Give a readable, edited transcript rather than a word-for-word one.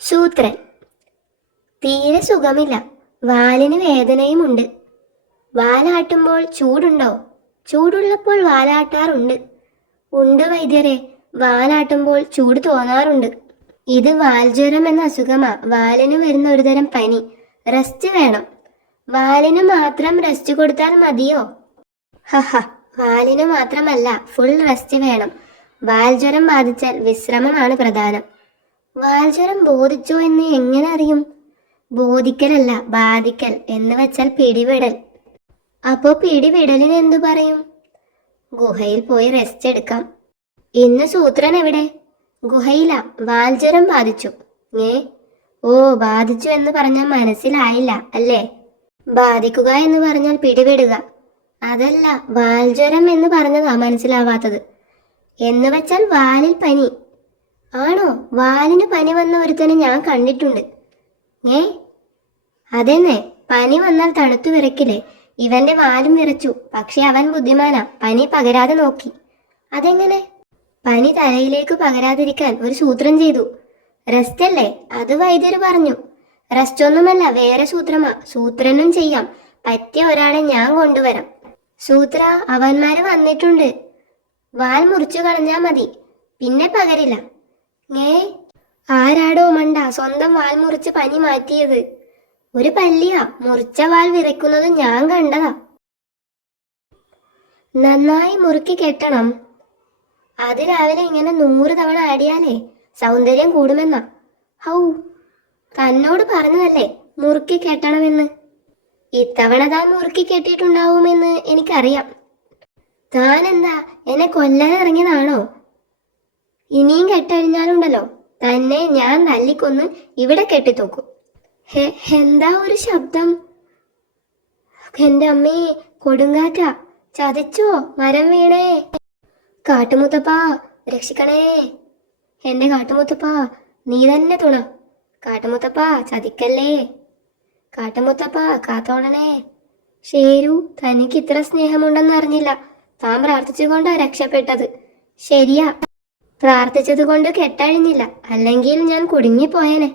ശൂദ്രൻ. തീരെ സുഖമില്ല. വാലിന് വേദനയുമുണ്ട്. വാലാട്ടുമ്പോൾ ചൂടുണ്ടോ? ചൂടുള്ളപ്പോൾ വാലാട്ടാറുണ്ട്. ഉണ്ട് വൈദ്യരെ, വാലാട്ടുമ്പോൾ ചൂട് തോന്നാറുണ്ട്. ഇത് വാൽജ്വരം എന്ന അസുഖമാ. വാലിന് വരുന്ന ഒരുതരം പനി. റെസ്റ്റ് വേണം. വാലിന് മാത്രം റെസ്റ്റ് കൊടുത്താൽ മതിയോ? ഹഹ, വാലിന് മാത്രമല്ല, ഫുൾ റെസ്റ്റ് വേണം. വാൽജ്വരം ബാധിച്ചാൽ വിശ്രമമാണ് പ്രധാനം. വാൽജ്വരം ബോധിച്ചോ എന്ന് എങ്ങനെ അറിയും? ബോധിക്കലല്ല, ബാധിക്കൽ എന്ന് വെച്ചാൽ പിടിവിടൽ. അപ്പോ പിടിവിടലിന് എന്തു പറയും? ഗുഹയിൽ പോയി റെസ്റ്റ് എടുക്കാം. ഇന്ന് സൂത്രൻ എവിടെ? ഗുഹയില. വാൽജ്വരം ബാധിച്ചു. ഓ, ബാധിച്ചു എന്ന് പറഞ്ഞാൽ മനസ്സിലായില്ല അല്ലേ? ബാധിക്കുക എന്ന് പറഞ്ഞാൽ പിടിവിടുക. അതല്ല, വാൽജ്വരം എന്ന് പറഞ്ഞതാ മനസ്സിലാവാത്തത്. എന്ന് വെച്ചാൽ വാലിൽ പനി. ആണോ? വാലിന് പനി വന്ന ഒരുത്തനെ ഞാൻ കണ്ടിട്ടുണ്ട്. അതെന്നെ, പനി വന്നാൽ തണുത്തു വിറക്കില്ലേ? ഇവന്റെ വാലും വിറച്ചു. പക്ഷെ അവൻ ബുദ്ധിമാനാ, പനി പകരാതെ നോക്കി. അതെങ്ങനെ? പനി തലയിലേക്ക് പകരാതിരിക്കാൻ ഒരു സൂത്രം ചെയ്തു. റെസ്റ്റ് അല്ലേ? അത് വൈദ്യര് പറഞ്ഞു. റെസ്റ്റ് ഒന്നുമല്ല, വേറെ സൂത്രമാ. സൂത്രനും ചെയ്യാം. പറ്റിയ ഒരാളെ ഞാൻ കൊണ്ടുവരാം. സൂത്ര, അവന്മാര് വന്നിട്ടുണ്ട്. വാൽ മുറിച്ചു കളഞ്ഞാ മതി, പിന്നെ പകരില്ല. ആരാടോ മണ്ട സ്വന്തം വാൽ മുറിച്ച് പനി മാറ്റിയത്? ഒരു പല്ലിയാ. മുറിച്ച വാൽ വിറയ്ക്കുന്നത് ഞാൻ കണ്ടതാ. നന്നായി മുറുക്കി കെട്ടണം. അത് രാവിലെ ഇങ്ങനെ 100 തവണ ആടിയാലേ സൗന്ദര്യം കൂടുമെന്നാ. ഹൗ, തന്നോട് പറഞ്ഞതല്ലേ മുറുക്കി കെട്ടണമെന്ന്. ഇത്തവണ താൻ മുറുക്കി കെട്ടിയിട്ടുണ്ടാവുമെന്ന് എനിക്കറിയാം. താൻ എന്താ എന്നെ കൊല്ലാൻ ഇറങ്ങിയതാണോ? ഇനിയും കെട്ടഴിഞ്ഞാലുണ്ടല്ലോ, തന്നെ ഞാൻ തല്ലിക്കൊന്ന് ഇവിടെ കെട്ടിത്തൂക്കും. എന്താ ഒരു ശബ്ദം? എന്റെ അമ്മേ, കൊടുങ്കാറ്റാ. ചതിച്ചോ? മരം വീണേ. കാട്ടുമുത്തപ്പാ, രക്ഷിക്കണേ. എന്റെ കാട്ടുമുത്തപ്പാ, നീ തന്നെ തുണ. കാട്ടുമുത്തപ്പാ, ചതിക്കല്ലേ. കാട്ടുമുത്തപ്പാ, കാത്തോളണേ. ശേരു, തനിക്ക് ഇത്ര സ്നേഹമുണ്ടെന്ന് അറിഞ്ഞില്ല. താൻ പ്രാർത്ഥിച്ചുകൊണ്ടാ രക്ഷപ്പെട്ടത്. ശരിയാ, പ്രാർത്ഥിച്ചത് കൊണ്ട് കെട്ടഴിഞ്ഞില്ല, അല്ലെങ്കിൽ ഞാൻ കുടുങ്ങിപ്പോയേനെ.